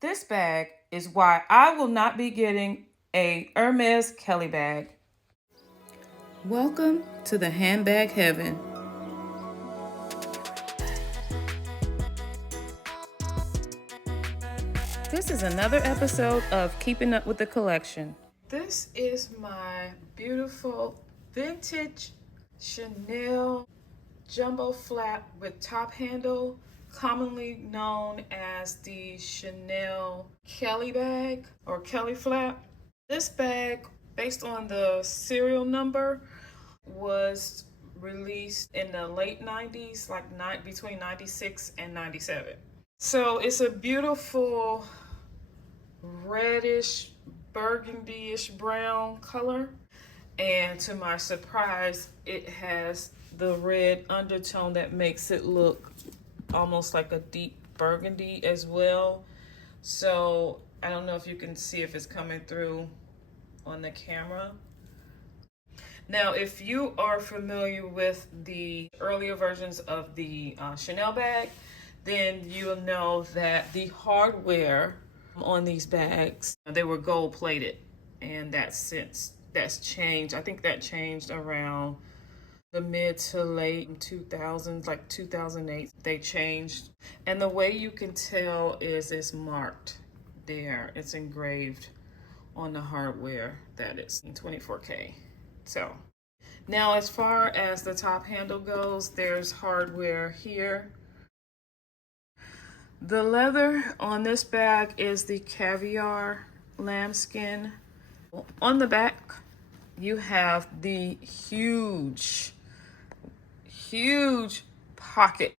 This bag is why I will not be getting a Hermes Kelly bag. Welcome to the handbag heaven. This is another episode of Keeping Up with the Collection. This is my beautiful vintage Chanel jumbo flap with top handle, commonly known as the Chanel Kelly bag or Kelly flap. This bag, based on the serial number, was released in the late 90s, between 96 and 97. So it's a beautiful reddish, burgundy-ish brown color. And to my surprise, it has the red undertone that makes it look almost like a deep burgundy as well. So I don't know if you can see if it's coming through on the camera. Now, if you are familiar with the earlier versions of the Chanel bag, then you'll know that the hardware on these bags, they were gold plated, and that's changed. I think that changed around the mid to late 2000s, like 2008. They changed, and the way you can tell is it's marked there. It's engraved on the hardware that it's in 24K. So now, as far as the top handle goes, there's hardware here. The leather on this bag is the caviar lambskin. On the back, you have the huge pocket,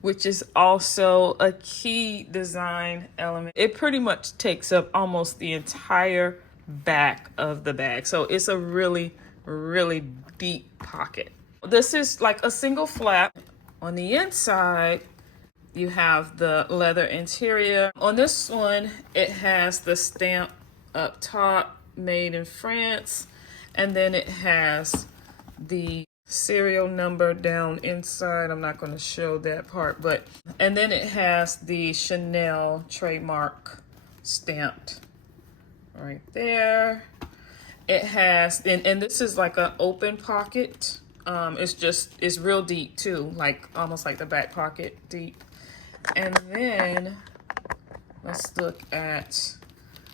which is also a key design element. It pretty much takes up almost the entire back of the bag. So it's a really deep pocket. This is like a single flap. On the inside, you have the leather interior. On this one, it has the stamp up top, made in France, and then it has the serial number down inside. I'm not going to show that part, and then it has the Chanel trademark stamped right there. It has, and this is like an open pocket. It's real deep too, like almost like the back pocket deep. And then let's look at,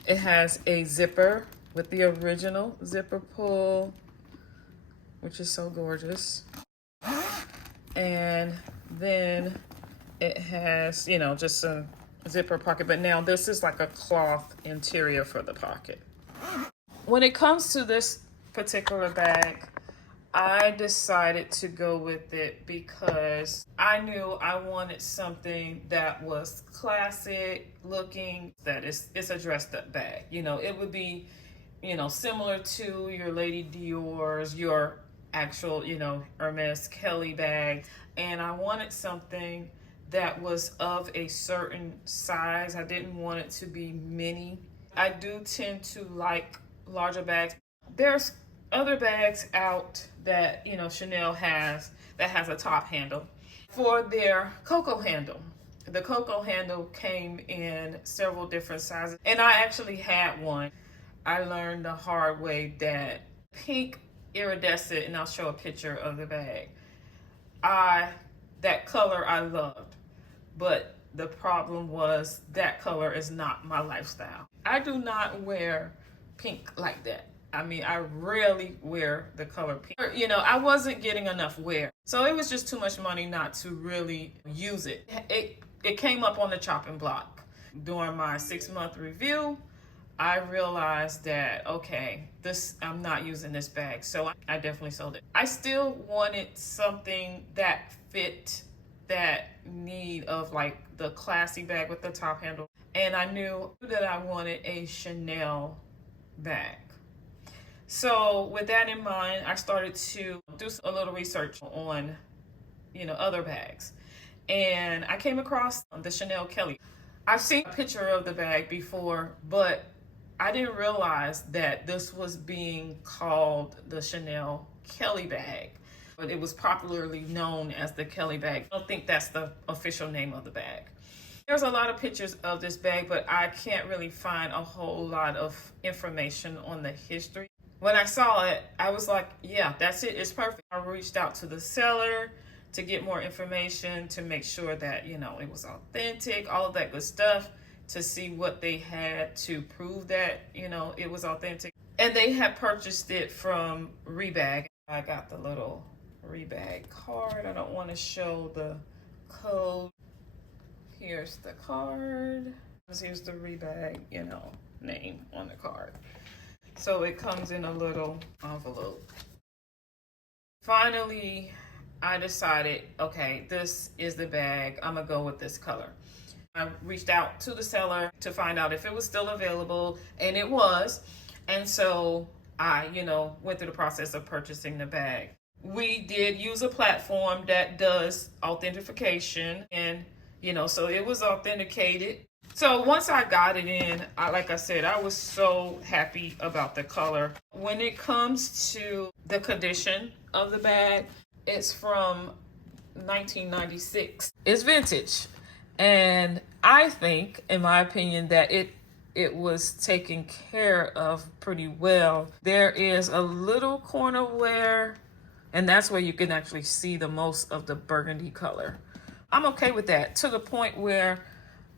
it has a zipper with the original zipper pull, which is so gorgeous. And then it has, just a zipper pocket, but now this is like a cloth interior for the pocket. When it comes to this particular bag, I decided to go with it because I knew I wanted something that was classic looking, that it's a dressed up bag. It would be, similar to your Lady Dior's, your actual, Hermes Kelly bag. And I wanted something that was of a certain size. I didn't want it to be mini. I do tend to like larger bags. There's other bags out that Chanel has that has a top handle. For their cocoa handle, the cocoa handle came in several different sizes, and I actually had one. I learned the hard way that pink iridescent, and I'll show a picture of the bag, that color I loved, but the problem was that color is not my lifestyle. I do not wear pink like that. I mean, I rarely wear the color pink. I wasn't getting enough wear. So it was just too much money not to really use it. It came up on the chopping block. During my 6-month review, I realized that, okay, I'm not using this bag. So I definitely sold it. I still wanted something that fit that need of like the classy bag with the top handle. And I knew that I wanted a Chanel bag. So with that in mind, I started to do a little research on, other bags. And I came across the Chanel Kelly. I've seen a picture of the bag before, but I didn't realize that this was being called the Chanel Kelly bag. But it was popularly known as the Kelly bag. I don't think that's the official name of the bag. There's a lot of pictures of this bag, but I can't really find a whole lot of information on the history. When I saw it, I was like, yeah, that's it. It's perfect. I reached out to the seller to get more information, to make sure that, you know, it was authentic, all of that good stuff, to see what they had to prove that, you know, it was authentic. And they had purchased it from Rebag. I got the little Rebag card. I don't want to show the code. Here's the card. Here's the Rebag, you know, name on the card. So it comes in a little envelope. Finally, I decided, okay, this is the bag. I'm gonna go with this color. I reached out to the seller to find out if it was still available, and it was. And so I, you know, went through the process of purchasing the bag. We did use a platform that does authentication, and, you know, so it was authenticated. So once I got it in, like I said, I was so happy about the color. When it comes to the condition of the bag, it's from 1996. It's vintage. And I think, in my opinion, that it was taken care of pretty well. There is a little corner where, and that's where you can actually see the most of the burgundy color. I'm okay with that, to the point where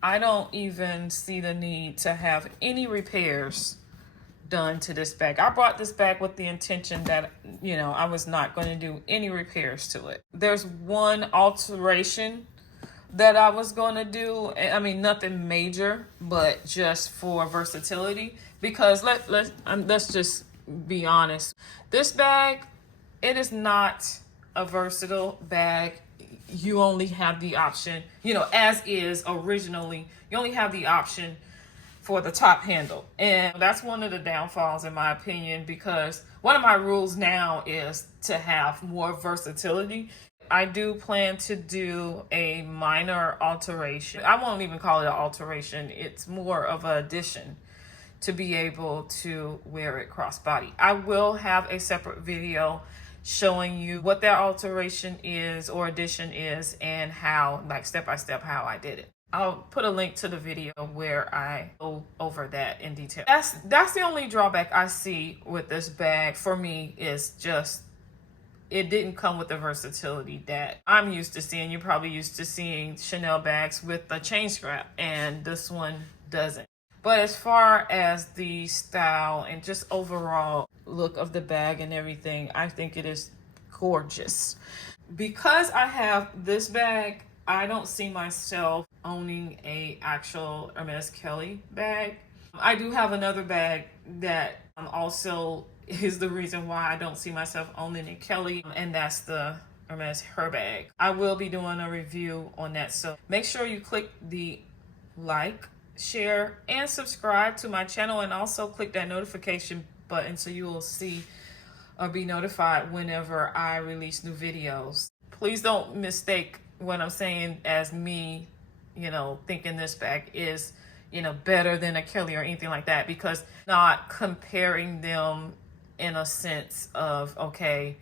I don't even see the need to have any repairs done to this bag. I bought this bag with the intention that, you know, I was not going to do any repairs to it. There's one alteration that I was going to do. I mean, nothing major, but just for versatility. Because let's just be honest. This bag, it is not a versatile bag. You only have the option, you know, as is originally, you only have the option for the top handle. And that's one of the downfalls, in my opinion, because one of my rules now is to have more versatility. I do plan to do a minor alteration. I won't even call it an alteration. It's more of an addition to be able to wear it crossbody. I will have a separate video showing you what that alteration is or addition is, and how, like, step by step, how I did it. I'll put a link to the video where I go over that in detail. That's the only drawback I see with this bag for me, is just it didn't come with the versatility that I'm used to seeing. You're probably used to seeing Chanel bags with a chain strap, and this one doesn't. But as far as the style and just overall look of the bag and everything, I think it is gorgeous. Because I have this bag, I don't see myself owning a actual Hermes Kelly bag. I do have another bag that also is the reason why I don't see myself owning a Kelly, and that's the Hermes Her bag. I will be doing a review on that, so make sure you click the like, share, and subscribe to my channel, and also click that notification button so you will see or be notified whenever I release new videos. Please don't mistake what I'm saying as me, you know, thinking this bag is, you know, better than a Kelly or anything like that, because not comparing them in a sense of, okay,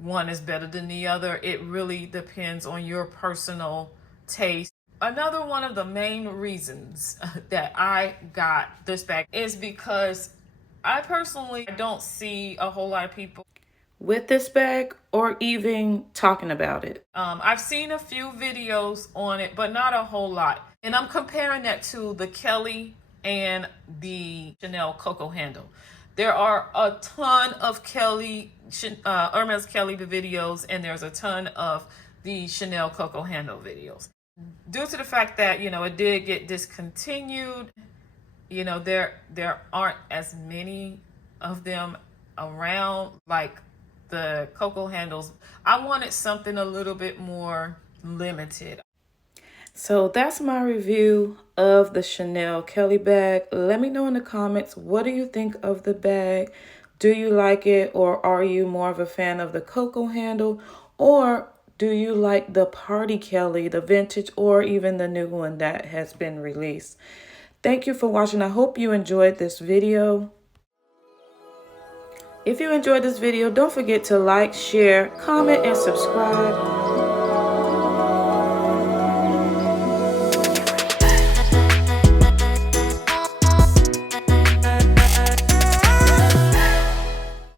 one is better than the other. It really depends on your personal taste. Another one of the main reasons that I got this bag is because I personally don't see a whole lot of people with this bag or even talking about it. I've seen a few videos on it, but not a whole lot. And I'm comparing that to the Kelly and the Chanel Coco handle. There are a ton of Hermes Kelly videos, and there's a ton of the Chanel Coco handle videos. Due to the fact that, you know, it did get discontinued, you know, there aren't as many of them around like the Coco handles. I wanted something a little bit more limited. So that's my review of the Chanel Kelly bag. Let me know in the comments, what do you think of the bag? Do you like it, or are you more of a fan of the Coco handle? Or do you like the Party Kelly, the vintage, or even the new one that has been released? Thank you for watching. I hope you enjoyed this video. If you enjoyed this video, don't forget to like, share, comment, and subscribe.